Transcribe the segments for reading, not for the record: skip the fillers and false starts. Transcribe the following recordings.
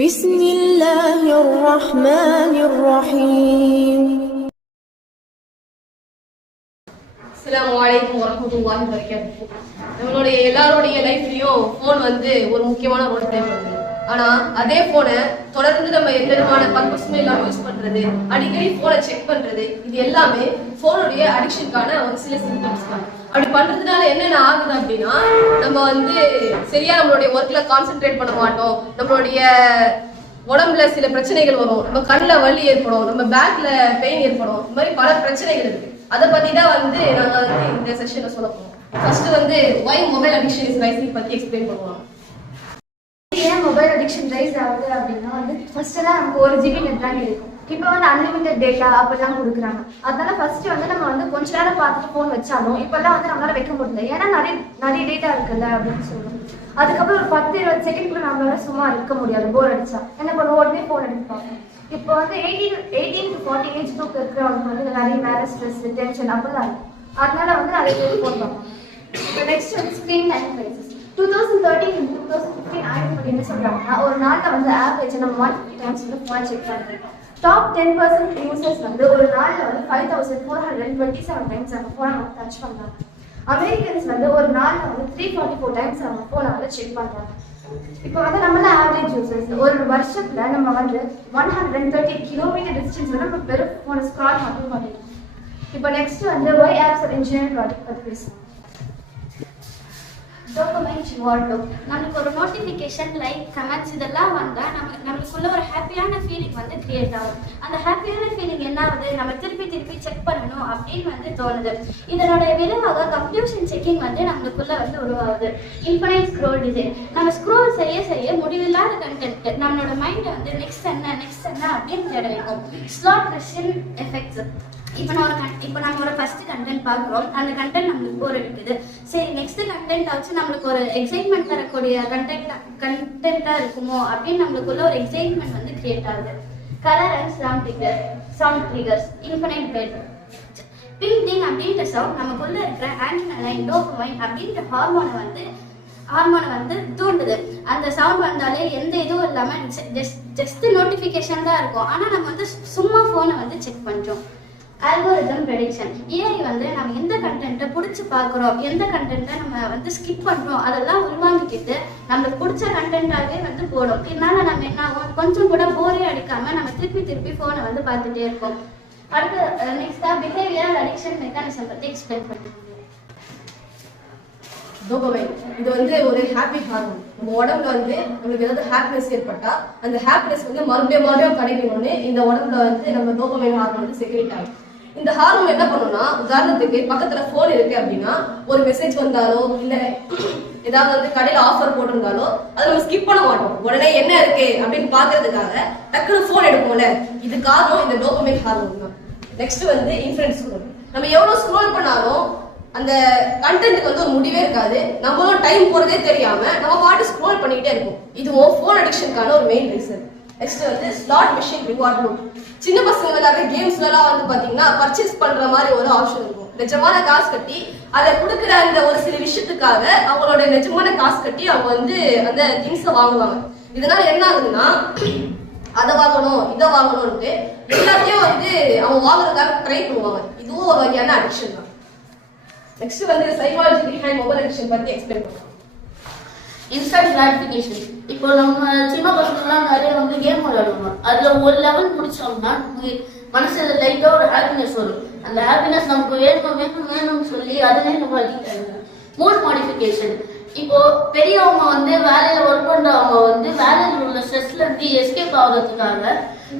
بسم الله الرحمن الرحيم. அஸ்ஸலாமு அலைக்கும் வரஹ்மத்துல்லாஹி வபரகாத்துஹு. நம்மளுடைய எல்லாருடைய லைஃப்லயும் போன் ஒரு முக்கியமான ரோல் ப்ளே பண்ணுது. ஆனா அதே போனை தொடர்ந்து நம்ம எந்த விதமான பர்பஸுமே இல்லாம யூஸ் பண்றது, அடிக்கடி போனை செக் பண்றது, இது எல்லாமே போனுடைய அடிக்ஷனுக்கான ஒரு சில சிம்டம்ஸ் தான். அப்படி பண்றதுனால என்னென்ன ஆகுது அப்படின்னா, நம்ம சரியா நம்மளுடைய ஒர்க்ல கான்சென்ட்ரேட் பண்ண மாட்டோம், நம்மளுடைய உடம்புல சில பிரச்சனைகள் வரும், நம்ம கண்ணில் வலி ஏற்படும், நம்ம பேக்ல பெயின் ஏற்படும், இந்த மாதிரி பல பிரச்சனைகள் இருக்கு. அதை பத்தி தான் நாங்க இந்த செஷன்ல சொல்ல போறோம். First why mobile addiction is rising பத்தி எக்ஸ்பிளைன் பண்ணுவோம். ஏன் மொபைல் அடிக்ஷன் ரைஸ் ஆகுது அப்படின்னா ஃபர்ஸ்ட் எல்லாம் நமக்கு 1 GB நெட் தான் இருக்கும். இப்போ அன்லிமிட்டட் டேட்டா அப்படிலாம் கொடுக்குறாங்க. அதனால ஃபர்ஸ்ட் நம்ம கொஞ்ச நேரம் பார்த்துட்டு ஃபோன் வச்சாலும் இப்பெல்லாம் நம்மளால வைக்க முடியல. ஏன்னா நிறைய டேட்டா இருக்குல்ல அப்படின்னு சொல்லுவோம். அதுக்கப்புறம் ஒரு 10-20 செகண்ட் கூட நம்மளால சும்மா இருக்க முடியாது. போர் அடிச்சா என்ன பண்ணுவோம், உடனே ஃபோன் எடுத்து பார்ப்போம். இப்போ 18 to 40 ஏஜ் குரூப் இருக்கிறவங்க நிறைய வேலை, ஸ்ட்ரெஸ், டென்ஷன் அப்பெல்லாம் இருக்கும். அதனால நிறைய பேர் ஃபோன் பார்ப்போம். இப்போ next screen time crisis 2013 and 2015 ஆயிரத்தி என்ன சொல்றாங்கன்னா, ஒரு நாளில் ஆவரேஜ் நம்ம 150 டைம்ஸ் ஃபோன் செக் பண்ணுறோம். டாப் 10% யூசர்ஸ் ஒரு நாளில் 5427 டைம்ஸ் நம்ம ஃபோனை டச் பண்ணுறாங்க. அமெரிக்கன்ஸ் ஒரு நாளில் 344 டைம்ஸ் நம்ம ஃபோனை செக் பண்ணுறாங்க. இப்போ நம்மள ஆவரேஜ் யூசர்ஸ் ஒரு வருஷத்துல நம்ம 130 கிலோமீட்டர் டிஸ்டன்ஸ் நம்ம வெறும் ஃபோனை ஸ்க்ரால் மட்டும் பண்ணிடுறோம். இப்போ next why apps are engineering product பற்றி பேசுவோம். Dopamine reward loop. நமக்கு ஒரு நோட்டிஃபிகேஷன், லைக், கமெண்ட்ஸ் இதெல்லாம் வந்தால் நமக்குள்ள ஒரு ஹாப்பியான ஃபீலிங் கிரியேட் ஆகும். அந்த ஹாப்பியான ஃபீலிங் என்ன ஆகுது, நம்ம திருப்பி செக் பண்ணணும் அப்படின்னு தோணுது. இதனோட விளைவாக கம்ப்யூஷன் செக்கிங் நம்மளுக்குள்ள உருவாகுது. Infinite scroll design. நம்ம ஸ்க்ரோல் செய்ய முடிவில்லாத கண்டென்ட் நம்மளோட மைண்டை நெக்ஸ்ட் என்ன அப்படின்னு தேட வைக்கும். ஸ்லாட் ரஷன் எஃபெக்ட்ஸ். இப்போ நம்ம ஒரு ஃபர்ஸ்ட் கண்டென்ட் பார்க்குறோம், அந்த கண்டென்ட் நம்மளுக்கு போர் அடிக்குது. சரி, நெக்ஸ்ட் கண்டென்ட் ஆச்சு நம்மளுக்கு ஒரு எக்ஸைட்மெண்ட் தரக்கூடிய கண்டென்ட்டாக இருக்குமோ அப்படின்னு நம்மளுக்குள்ள ஒரு எக்ஸைட்மெண்ட் கிரியேட் ஆகுது. Colour and sound triggers. Infinite bet. Ping ding அப்படின்ற சவுண்ட் நமக்குள்ள இருக்கிற ஆன்டினலைன் டோபமைன் அப்படின்ற ஹார்மோனை தூண்டுது. அந்த சவுண்ட் வந்தாலே எந்த இதுவும் இல்லாமல் ஜஸ்ட் நோட்டிஃபிகேஷன் தான் இருக்கும். ஆனால் நம்ம சும்மா ஃபோனை செக் பண்ணுறோம். Algorithm prediction. ஏஐ நம்ம எந்த கண்டென்ட்டை பிடிச்சி பார்க்குறோம், எந்த கண்டென்ட்டை நம்ம ஸ்கிப் பண்ணுறோம், அதெல்லாம் உள்வாங்கிக்கிட்டு நம்மளுக்கு பிடிச்ச கண்டென்ட்டாகவே போடும். இதனால நம்ம என்ன ஆகும், கொஞ்சம் கூட போரே அடிக்காமல் நம்ம திருப்பி ஃபோனை பார்த்துட்டே இருப்போம். அடுத்து நெக்ஸ்ட்டாக பிஹேவியரல் அடிக்ஷன் மெக்கானிசம் பற்றி எக்ஸ்பிளைன் பண்ணுறோம். டோபமைன் இது ஒரு ஹாப்பி ஹார்மோன். நம்ம உடம்புல நம்மளுக்கு ஏதாவது ஹாப்பினஸ் ஏற்பட்டா அந்த ஹாப்பினஸ் மறுபடியும் கிடைக்கணும்னு இந்த உடம்புல நம்ம டோபமைன் ஹார்மோன் செக்ரேட் ஆகும். இந்த ஹார்மோன் என்ன பண்ணும்னா, உதாரணத்துக்கு பக்கத்துல போன் இருக்கு அப்படின்னா ஒரு மெசேஜ் வந்தாலோ இல்ல ஏதாவது கடையில ஆஃபர் போட்டிருந்தாலோ அதை நம்ம ஸ்கிப் பண்ண மாட்டோம். உடனே என்ன இருக்கு அப்படின்னு பாக்குறதுக்காக டக்குனு போன் எடுப்போம்ல, இது காரணம் இந்த டோபமைன் ஹார்மோன் தான். Next influence scroll. நம்ம எவ்வளவு ஸ்க்ரோல் பண்ணாலும் அந்த கண்டென்ட்டுக்கு ஒரு முடிவே இருக்காது. நம்மளும் டைம் போறதே தெரியாம நம்ம பாட்டு ஸ்க்ரோல் பண்ணிக்கிட்டே இருக்கும். இதுவும் போன் அடிக்ஷனுக்கான ஒரு main reason. Next slot machine reward loop. சின்ன பசங்க விளையாடுற கேம்ஸ்லாம் பாத்தீங்கன்னா பர்ச்சேஸ் பண்ற மாதிரி ஒரு ஆப்ஷன் இருக்கும். நிஜமான காசு கட்டி அதை கொடுக்குற அந்த ஒரு சில விஷயத்துக்காக அவங்களோட நிஜமான காசு கட்டி அவங்க அந்த திங்ஸை வாங்குவாங்க. இதனால என்ன ஆகுதுன்னா, அதை வாங்கணும் இதை வாங்கணும்ட்டு எல்லாத்தையும் அவங்க வாங்குறதுக்காக ட்ரை பண்ணுவாங்க. இதுவும் ஒரு வகையான அடிக்ஷன் தான். Next psychology behind mobile addiction பத்தி எக்ஸ்பிளைன் பண்ணுவோம். Instant gratification. இப்போ நம்ம சின்ன பசங்கள்லாம் நிறைய கேம் விளையாடுவாங்க. அதுல ஒரு லெவல் முடிச்சோம்னா மனசுல லைட்டா ஒரு ஹாப்பினஸ் வரும். அந்த ஹாப்பினஸ் நமக்கு வேணும்னு சொல்லி அதுலேயே நம்ம அடிக்ட் ஆகிடும். Mood modification. இப்போ பெரியவங்க வேலையில ஒர்க் பண்றவங்க வேலையில் உள்ள ஸ்ட்ரெஸ்ல எஸ்கேப் ஆகுறதுக்காக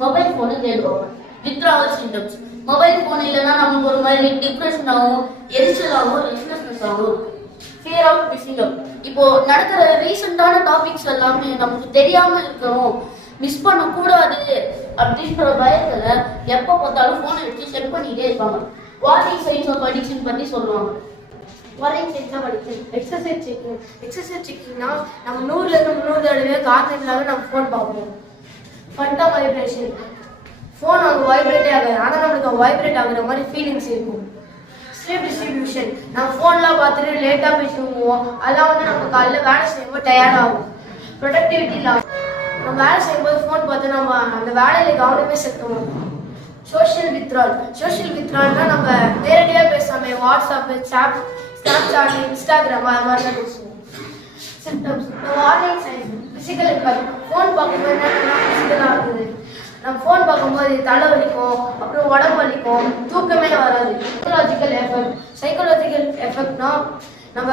மொபைல் போனை தேடுவாங்க. Withdrawal symptoms. மொபைல் போன் இல்லைன்னா நமக்கு ஒரு மாதிரி டிப்ரெஷன் ஆகும், எரிச்சல் ஆகும், ரெஸ்ட்லெஸ்னஸ் ஆகும். Fear of missing out. இப்போ நடக்கிற ரீசெண்டான டாபிக்ஸ் எல்லாமே நமக்கு தெரியாம இருக்கணும், மிஸ் பண்ணக்கூடாது அப்படின்ற பயத்துல எப்போ பார்த்தாலும் போனை எடுத்து செக் பண்ணிட்டே இருப்பாங்க. வார்னிங் சைன்ஸ் ஆஃப் அடிக்ஷன் பத்தி சொல்லுவாங்க. Warning signs of addiction. Excessive செக்கிங்னா நம்ம 100 தடவை காற்று இல்லாத நம்ம ஃபோன் பார்ப்போம். ஃபண்டா வைப்ரேஷன். ஃபோன் வைப்ரேட்டே ஆகாது, ஆனால் நம்மளுக்கு வைப்ரேட் ஆகுற மாதிரி ஃபீலிங்ஸ் இருக்கும். Sleep distribution. நம்ம ஃபோன்லாம் பார்த்துட்டு லேட்டாக போய் தூங்குவோம். அதெல்லாம் நம்ம காலையில் வேலை செய்யும்போது டயர்ட் ஆகும். Productivity loss. நம்ம வேலை செய்யும்போது ஃபோன் பார்த்து நம்ம அந்த வேலையில கவனமே செலுத்துவோம். சோஷியல் வித்ரால்னா நம்ம நேரடியாக பேசாமல் வாட்ஸ்அப்பு, ஸ்னாப்சாட், இன்ஸ்டாகிராம் அது மாதிரிலாம் பேசுவோம். Symptoms warning science physical impact. Phone பார்க்கும்போது என்னென்னா ஃபிசிக்கலாக இருக்குது. நம்ம ஃபோன் பார்க்கும்போது தலை வலிக்கும், அப்புறம் உடம்பு வலிக்கும், தூக்கமே வராது. சைக்கலாஜிக்கல் எஃபெக்ட்னா நம்ம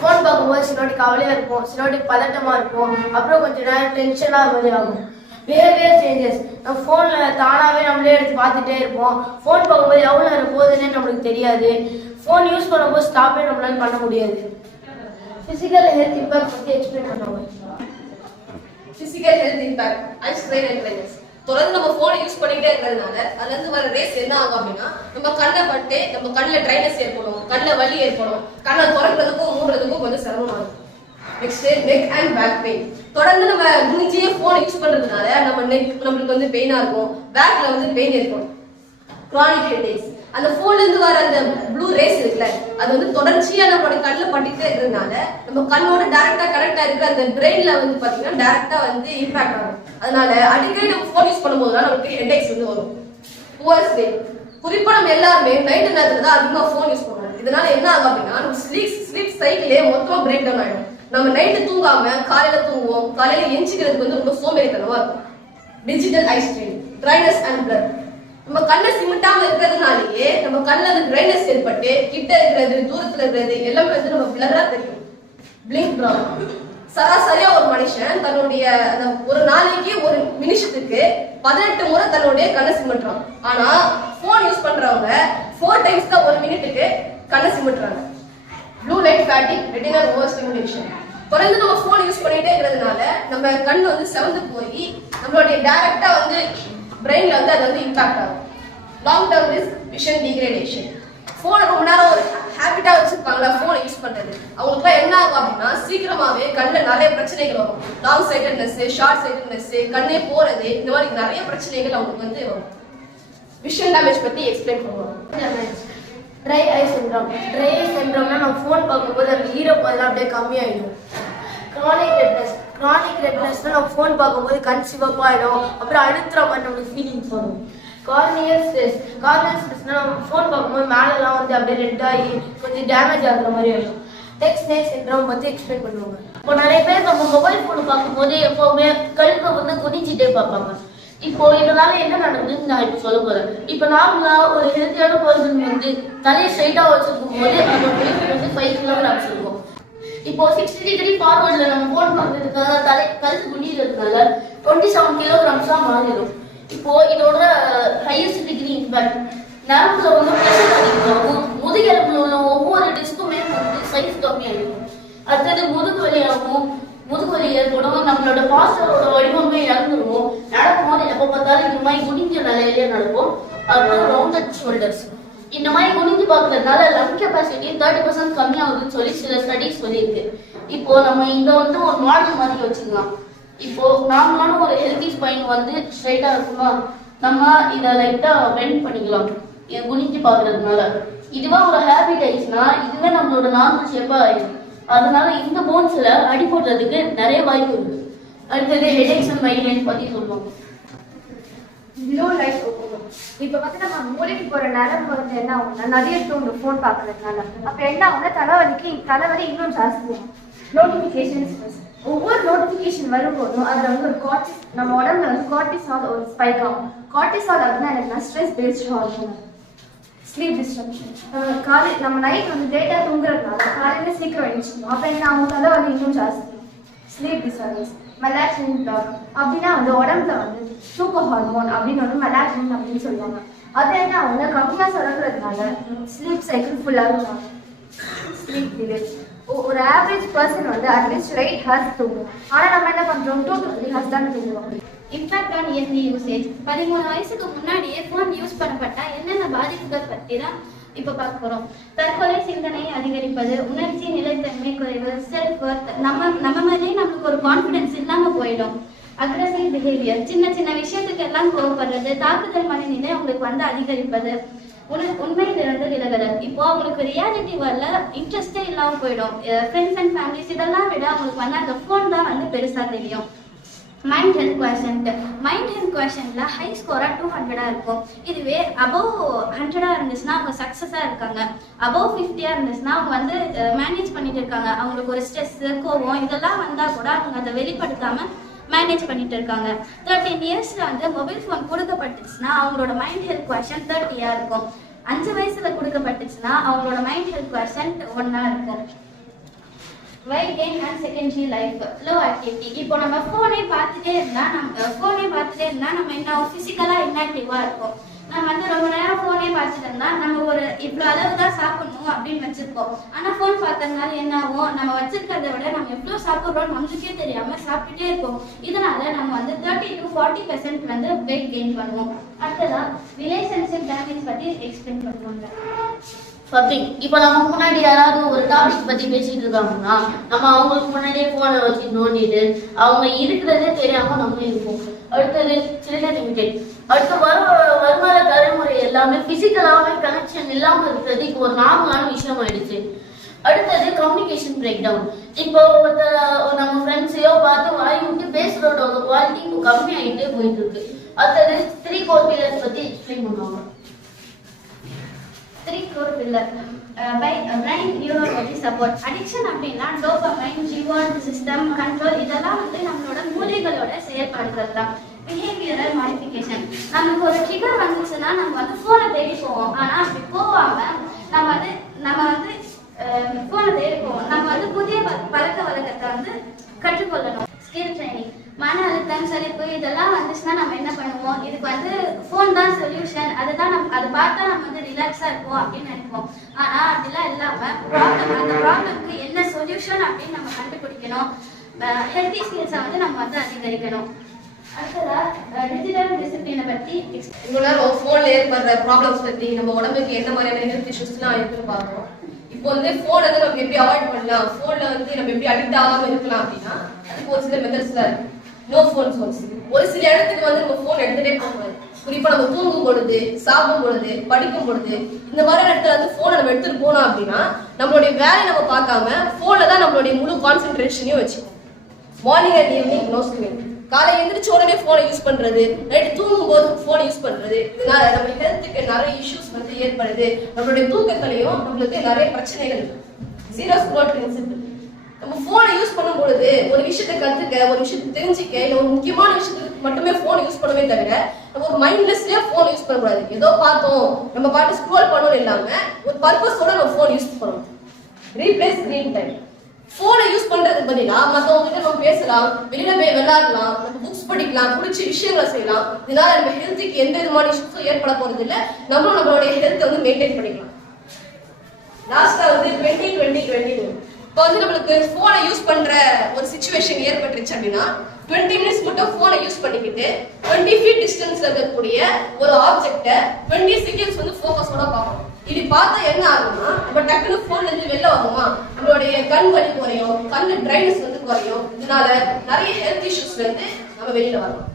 ஃபோன் பார்க்கும்போது சிலவாட்டி கவலையாக இருப்போம், சிலவாட்டி பதட்டமாக இருப்போம், அப்புறம் கொஞ்சம் நேரம் டென்ஷனாக மாதிரி ஆகும். Behaviour changes. நம்ம ஃபோனில் தானாகவே நம்மளே எடுத்து பார்த்துட்டே இருப்போம். ஃபோன் பார்க்கும்போது எவ்வளோ நேரம் போகுதுன்னே நம்மளுக்கு தெரியாது. ஃபோன் யூஸ் பண்ணும்போது ஸ்டாப்பே நம்மளால பண்ண முடியாது. ஃபிசிக்கல் ஹெல்த் இம்பாக்ட் பற்றி எக்ஸ்பிளைன் பண்ணுவாங்க. Physical health impact eyes strain and dryness. தொடர்ந்து நம்ம போனை யூஸ் பண்ணிக்கிட்டே இருக்கிறதுனால அதுல இருந்து வர ரேஸ் என்ன ஆகும் அப்படின்னா நம்ம கண்ணை பட்டு நம்ம கண்ணில் ட்ரைனஸ் ஏற்படும், கண்ணில் வலி ஏற்படும், கண்ணை திறக்கிறதுக்கும் மூடுறதுக்கும் கொஞ்சம் சிரமமாகும். Next neck and back pain. தொடர்ந்து நம்ம குனிஞ்சியே போன் யூஸ் பண்றதுனால நம்ம நெக் நம்மளுக்கு வந்து பெயினா இருக்கும், பேக்ல வந்து பெயின் இருக்கும். கிரானிக் ஹெட்டேக்ஸ். அந்த போன்ல இருந்து வர அந்த ப்ளூ ரேஸ் இருக்குல்ல அது வந்து தொடர்ச்சியா நம்மளோட கண்ணில் பட்டுட்டே இருக்கிறதுனால நம்ம கண்ணோட டைரக்டா கனெக்ட் ஆகிருக்கிற அந்த பிரெயின்ல வந்து பாத்தீங்கன்னா டைரக்டா வந்து இம்பாக்ட் ஆகும். அதனால அடிக்கடி நம்ம போன் யூஸ் பண்ணும்போது தான் நமக்கு ஹெட்டேக்ஸ் வந்து வரும். Poor sleep. குறிப்பா நம்ம எல்லாருமே நைட்டு நேரத்துல தான் அதிகமா போன் யூஸ் பண்ணுவோம். இதனால என்ன ஆகும் அப்படின்னா நம்ம ஸ்லீப் சைக்கிளே மொத்தமா பிரேக் டவுன் ஆயிடும். நம்ம நைட்டு தூங்காம காலையில தூங்குவோம், காலையில எஞ்சிக்கிறதுக்கு வந்து ரொம்ப சோம்பேறித்தனமா இருக்கும். Digital eye strain, dryness and blur. நம்ம கண்ணை சிமிட்டாம இருக்கிறதுனாலேயே நம்ம கண்ணில் அந்த ட்ரைனஸ் ஏற்பட்டு கிட்ட இருக்கிறது தூரத்துல இருக்கிறது எல்லாமே வந்து நம்ம பிளரா தெரியும். Blink problem. சராசரியா ஒரு மனுஷன் தன்னுடைய ஒரு நாளைக்கு ஒரு நிமிஷத்துக்கு 18 முறை தன்னுடைய கண்ணை சிமிட்டுறான். ஆனா போன் யூஸ் பண்றவங்க 4 டைம்ஸ் தான் ஒரு மினிட்டுக்கு கண்ணை சிமிட்டுறாங்க. Blue light fatigue, retinal overstimulation. தொடர்ந்து நம்ம போன் யூஸ் பண்ணிட்டே இருக்கிறதுனால நம்ம கண்ணு வந்து செவந்து போய் நம்மளுடைய டைரக்டா வந்து பிரெயின்ல வந்து அது வந்து இம்பாக்ட் ஆகும். Long term risk vision degradation. போனை ரொம்ப நேரம் ஒரு ஹேபிட்டா வச்சிருப்பாங்களா போனை யூஸ் பண்றது அவங்களுக்குலாம் என்ன ஆகும் அப்படின்னா சீக்கிரமாவே கண்ணில் நிறைய பிரச்சனைகள் வரும். லாங் சைட்டட்னஸ், ஷார்ட் சைட்டட்னஸ், கண்ணே போறது, இந்த மாதிரி நிறைய பிரச்சனைகள் அவங்களுக்கு வந்து வரும். விஷன் டேமேஜ் பத்தி எக்ஸ்பிளைன் பண்ணுவாங்க. Dry eye syndrome. Dry eye சிண்ட்ரோம்னா நம்ம ஃபோன் பார்க்கும்போது அந்த ஈரப்பதெல்லாம் அப்படியே கம்மியாயிடும். கிரானிக் ரெட்னஸ்னா நம்ம ஃபோன் பார்க்கும்போது கண் சிவப்பாயிடும், அப்புறம் அழுத்துற மாதிரி நம்மளுக்கு ஃபீலிங்ஸ் வரும். கார்னியல் ஸ்ட்ரெஸ்னா நம்ம ஃபோன் பார்க்கும்போது மேலெல்லாம் வந்து அப்படியே ரெட் ஆகி கொஞ்சம் டேமேஜ் ஆகுற மாதிரி ஆகிடும். டெக்ஸ்ட் சிண்ட்ரோம் பற்றி எக்ஸ்பிளைன் பண்ணுவாங்க. இப்போ நிறைய பேர் நம்ம மொபைல் ஃபோனை பார்க்கும்போது எப்போவுமே கழுத்தை வந்து குனிஞ்சிட்டே பார்ப்பாங்க. இப்போ இதனால என்ன நடக்குதுன்னு நான் இப்போ சொல்ல போறேன். இப்போ நார்மலா ஒரு ஹெல்த்தியான பர்சன் வந்து தலையை ஸ்ட்ரைட்டா வச்சிருக்கும் போது அதோட வெயிட் வந்து 5 kilograms இருக்கும். இப்போ 60 டிகிரி ஃபார்வர்ட்ல நம்ம ஃபோன் பார்க்கறதுக்காக தலை கழுத்து குனிறதுனால 27 kilograms மாறிடும். இப்போ இதோட ஹையஸ்ட் டிகிரி இம்பாக்ட் நரம்புல வந்து பிரஷர் அதிகமாகும். முதுகெலும்புல உள்ள ஒவ்வொரு டிஸ்க்குமே வந்து சைஸ் கம்மியாகிடும். அடுத்தது முதுகு வலி ஏற்படும். நம்மளோட பாஸ்டரோட வடிவமே இழந்துருவோம். நடக்கும்போது எப்போ பார்த்தாலும் இந்த மாதிரி குனிஞ்ச நிலையிலேயே நடக்கும். அப்புறம் ரவுண்டட் ஷோல்டர்ஸ். இந்த மாதிரி குனிஞ்சு பார்க்கறதுனால லங் கெப்பாசிட்டி 30% கம்மியாகுதுன்னு சொல்லி சில ஸ்டடிஸ் சொல்லியிருக்கு. இப்போ நம்ம இங்க வந்து ஒரு மாடல் மாதிரி வச்சுக்கலாம். இப்போ நார்மலான ஒரு ஹெல்தி ஸ்பைன் வந்து ஸ்ட்ரைட்டா இருக்குமா, நம்ம இதை லைட்டா பெண்ட் பண்ணிக்கலாம் குனிஞ்சு பார்க்கறதுனால. இதுவா ஒரு ஹேபிட் ஆயிடுச்சுன்னா இதுவே நம்மளோட நார்மல் ஷேப்பா ஆயிடும். அதனால இந்த போன்ஸ்ல அடி போடுறதுக்கு நிறைய வாய்ப்பு இருக்கு. அடுத்தது ஹெடேக்ஸ் அண்ட் மைக்ரேன் பத்தி சொல்லுவாங்க. Blue light open. இப்போ வந்து நம்ம மூளைக்கு போகிற நரம்பு வந்து என்ன ஆகும்னா நிறைய தூண்டும் ஃபோன் பார்க்கறதுனால. அப்போ என்ன ஆகும்னா தலைவலி இன்னும் ஜாஸ்தியாகும். நோட்டிஃபிகேஷன்ஸ். ஒவ்வொரு நோட்டிஃபிகேஷன் வரும்போதும் அதில் வந்து ஒரு நம்ம உடம்புல வந்து கார்டிசால் ஒரு ஸ்பைக் ஆகும். கார்டிசால் அப்படின்னா என்னன்னா stress based hormone. Sleep distraction. நம்ம நைட் வந்து லேட்டாக தூங்குறதுனால காலையில் சீக்கிரம் எழுந்திரிச்சிடும். அப்போ என்ன ஆகும், தலைவலி இன்னும் ஜாஸ்தி. Sleep disorders. மெலாட்டோனின் பிளாக் அப்படின்னா வந்து உடம்புல வந்து தூக்க ஹார்மோன் அப்படின்னு வந்து மெலாட்டோனின் அப்படின்னு சொல்லுவாங்க. அது என்ன ஆகும்னா கம்மியாக சுரக்கிறதுனால ஸ்லீப் சைக்கிள் ஃபுல்லாக இருக்கும். Sleep delay. ஒரு ஆவரேஜ் பர்சன் வந்து அட்லீஸ்ட் 8 hours தூங்கும். ஆனால் நம்ம என்ன பண்ணுறோம் 2 to 3 hours தான் தூங்குவோம். Impact on yearly usage. 13 வயசுக்கு முன்னாடியே ஃபோன் யூஸ் பண்ணப்பட்டா என்னென்ன பாதிப்புகள் பற்றி தான் இப்போ பார்க்க போகிறோம். தற்கொலை சிந்தனை அதிகரிப்பது, உணர்ச்சி நிலைத்தன்மை குறைவு, செல்ஃப் ஒர்த், நம்ம மாதிரியே நமக்கு ஒரு கான்ஃபிடென்ஸ் இல்லாமல் போயிடும். அக்ரெசிவ் பிஹேவியர், சின்ன சின்ன விஷயத்துக்கு எல்லாம் கோவப்படுறது, தாக்குதல் மனநிலை அவங்களுக்கு வந்து அதிகரிப்பது, உண்மையிலிருந்து விலகுதல். இப்போ அவங்களுக்கு ரியாலிட்டி வரல, இன்ட்ரெஸ்டே இல்லாமல் போயிடும். ஃப்ரெண்ட்ஸ் அண்ட் ஃபேமிலிஸ் இதெல்லாம் விட அவங்களுக்கு வந்து அந்த ஃபோன் தான் வந்து பெருசாக தெரியும். மைண்ட் ஹெல்த் குவேஷன்ல ஹை ஸ்கோராக 200 இருக்கும். இதுவே அபவ் 100 இருந்துச்சுன்னா அவங்க சக்ஸஸாக இருக்காங்க. அபவ் 50 இருந்துச்சுன்னா அவங்க வந்து மேனேஜ் பண்ணிட்டு இருக்காங்க. அவங்களுக்கு ஒரு ஸ்ட்ரெஸ், கோபம் இதெல்லாம் வந்தால் கூட அவங்க அதை வெளிப்படுத்தாம மேனேஜ் பண்ணிட்டு இருக்காங்க. 13 இயர்ஸ்ல வந்து மொபைல் ஃபோன் கொடுக்கப்பட்டுச்சுன்னா அவங்களோட மைண்ட் ஹெல்த் குவேஷன் 30 இருக்கும். 5 வயசுல கொடுக்கப்பட்டுச்சுன்னா அவங்களோட மைண்ட் ஹெல்த் குவேஷன் 1 இருக்கும். Weight gain and sedentary life low activity. இப்போ நம்ம ஃபோனே பார்த்துட்டே இருந்தா நம்ம என்ன ஃபிசிக்கலாக இன்ஆக்டிவாக இருக்கும். நம்ம வந்து ரொம்ப நேரம் ஃபோனே பார்த்துட்டு இருந்தா நம்ம ஒரு இவ்வளோ அளவு தான் சாப்பிடணும் அப்படின்னு வச்சிருக்கோம். ஆனால் ஃபோன் பார்த்ததுனால என்ன ஆகும், நம்ம வச்சிருக்கிறத விட நம்ம எவ்வளோ சாப்பிட்றோம் நம்மளுக்கே தெரியாமல் சாப்பிட்டுட்டே இருப்போம். இதனால நம்ம வந்து 30 to 40% வந்து வெயிட் கெயின் பண்ணுவோம். அடுத்ததா ரிலேஷன்ஷிப் டேமேஜ் பற்றி எக்ஸ்பிளைன் பண்ணுவாங்க. இப்போ நமக்கு முன்னாடி யாராவது ஒரு டாபிக் பத்தி பேசிட்டு இருக்காங்கன்னா நம்ம அவங்களுக்கு முன்னாடியே போனை வச்சு நோண்டிட்டு அவங்க இருக்கிறதே தெரியாம நம்ம இருப்போம். அடுத்தது சில்ட்ரன் லிமிடெட். அடுத்து வருமாற தலைமுறை எல்லாமே பிசிக்கலாவே கனெக்ஷன் இல்லாம இருக்கிறது இப்போ ஒரு நார்மலான விஷயம் ஆயிடுச்சு. அடுத்தது கம்யூனிகேஷன் பிரேக் டவுன். இப்போ நம்ம ஃப்ரெண்ட்ஸையோ பார்த்து வாய் விட்டு பேசுறோட குவாலிட்டி இப்போ கம்மி ஆகிட்டே போயிட்டு இருக்கு. அடுத்தது 3 core pillars பத்தி எக்ஸ்பிளைன் பண்ணுவாங்க. 3 core pillar brain neuromotor support. addiction அப்படின்னா டோபமைன், ரிவார்ட் சிஸ்டம், கண்ட்ரோல் இதெல்லாம் வந்து நம்மளோட மூளைகளோட செயல்பாடுகள் தான். Behavioural modification. நமக்கு ஒரு ட்ரிகர் வந்துச்சுன்னா நம்ம வந்து ஃபோனை தேடி போவோம். ஆனால் அப்படி போகாம நம்ம வந்து ஃபோனை தேடி போவோம். நம்ம வந்து புதிய பழக்க வழக்கத்தை வந்து கற்றுக்கொள்ளணும். Skill training. மன அழுத்தம், சலிப்பு இதெல்லாம் வந்துச்சுன்னா நம்ம என்ன பண்ணுவோம், இதுக்கு வந்து ஃபோன் தான் சொல்யூஷன், அதுதான் அதை பார்த்தா நம்ம வந்து ரிலாக்ஸாக இருப்போம் அப்படின்னு நினைப்போம். ஆனால் அப்படிலாம் இல்லாமல் அந்த ப்ராப்ளம்க்கு என்ன சொல்யூஷன் அப்படின்னு நம்ம கண்டுபிடிக்கணும். ஹெல்த்தி ஸ்கில்ஸை வந்து நம்ம வந்து அதிகரிக்கணும். அடுத்ததா டிஜிட்டல் டிசிப்ளினை பற்றி இவ்வளோ நேரம் ஃபோன்ல ஏற்படுற ப்ராப்ளம்ஸ் பற்றி நம்ம உடம்புக்கு என்ன மாதிரியான ஹெல்த் இஷ்யூஸ்லாம் இருக்குன்னு பார்க்குறோம். இப்போ வந்து ஃபோன் வந்து நம்ம எப்படி அவாய்ட் பண்ணலாம், ஃபோனில் வந்து நம்ம எப்படி அடிக்ட் ஆகாமல் இருக்கலாம் அப்படின்னா அதுக்கு ஒரு சில மெத்தட்ஸ்லாம் இருக்கு. No phone சோன்ஸ். ஒரு சில இடத்துக்கு வந்து நம்ம ஃபோன் எடுத்துகிட்டே போகக்கூடாது. குறிப்பாக நம்ம தூங்கும் பொழுது, சாப்பிடும் பொழுது, படிக்கும் பொழுது இந்த மாதிரி இடத்துல வந்து ஃபோனை நம்ம எடுத்துகிட்டு போனோம் அப்படின்னா நம்மளுடைய வேலையை நம்ம பார்க்காம ஃபோனில் தான் நம்மளுடைய முழு கான்சென்ட்ரேஷனையும் வச்சுக்கோம். Morning and evening no screen. காலை எந்திரிச்ச உடனே ஃபோனை யூஸ் பண்றது, நைட்டு தூங்கும் போது ஃபோனை யூஸ் பண்றது, இதனால நம்ம ஹெல்த்துக்கு நிறைய இஷ்யூஸ் வந்து ஏற்படுது. நம்மளுடைய தூக்கத்திலையும் நம்மளுக்கு நிறைய பிரச்சனைகள் இருக்கு. 0 ஸ்க்ரோல் பிரின்சிபிள். நம்ம ஃபோனை யூஸ் பண்ணும் பொழுது ஒரு விஷயத்தை கத்துக்க, ஒரு விஷயத்தை தெரிஞ்சுக்க, இல்லை ஒரு முக்கியமான விஷயத்துக்கு மட்டுமே ஃபோனை யூஸ் பண்ணவே தவிர நம்ம ஒரு மைண்ட்லெஸ்லயே ஃபோனை யூஸ் பண்ணக்கூடாது. ஏதோ பார்த்தோம் நம்ம பாட்டு ஸ்க்ரோல் பண்ணணும் இல்லாம ஒரு பர்பஸோட நம்ம ஃபோன் யூஸ் பண்ணணும். Replace screen time. ஃபோனை யூஸ் பண்றதுக்கு பதிலா மற்றவங்க கிட்ட நம்ம பேசலாம், வெளியில போய் விளையாடலாம், நம்ம புக்ஸ் படிக்கலாம், பிடிச்ச விஷயங்களை செய்யலாம். இதனால நம்ம ஹெல்த்துக்கு எந்த விதமான இஷ்யூஸும் ஏற்பட போறது இல்லை. நம்மளும் நம்மளுடைய ஹெல்த்தை வந்து மெயின்டைன் பண்ணிக்கலாம். லாஸ்டா வந்து 20-20-22 இப்போ வந்து நம்மளுக்கு ஃபோனை யூஸ் பண்ற ஒரு சிச்சுவேஷன் ஏற்பட்டுருச்சு அப்படின்னா 20 மினிட்ஸ் மட்டும் ஃபோனை யூஸ் பண்ணிக்கிட்டு 20 ஃபீட் டிஸ்டன்ஸ்ல இருக்கக்கூடிய ஒரு ஆப்ஜெக்டை 20 செகண்ட்ஸ் வந்து ஃபோக்கஸோட பார்க்கணும். இப்படி பார்த்தா என்ன ஆகும்னா நம்ம டக்குனு ஃபோன்ல இருந்து வெளில வருமா, நம்மளுடைய கண் வலி குறையும், கண்ணு ட்ரைனஸ் வந்து குறையும். இதனால நிறைய ஹெல்த் இஷ்யூஸ்ல இருந்து நம்ம வெளியில வரலாம்.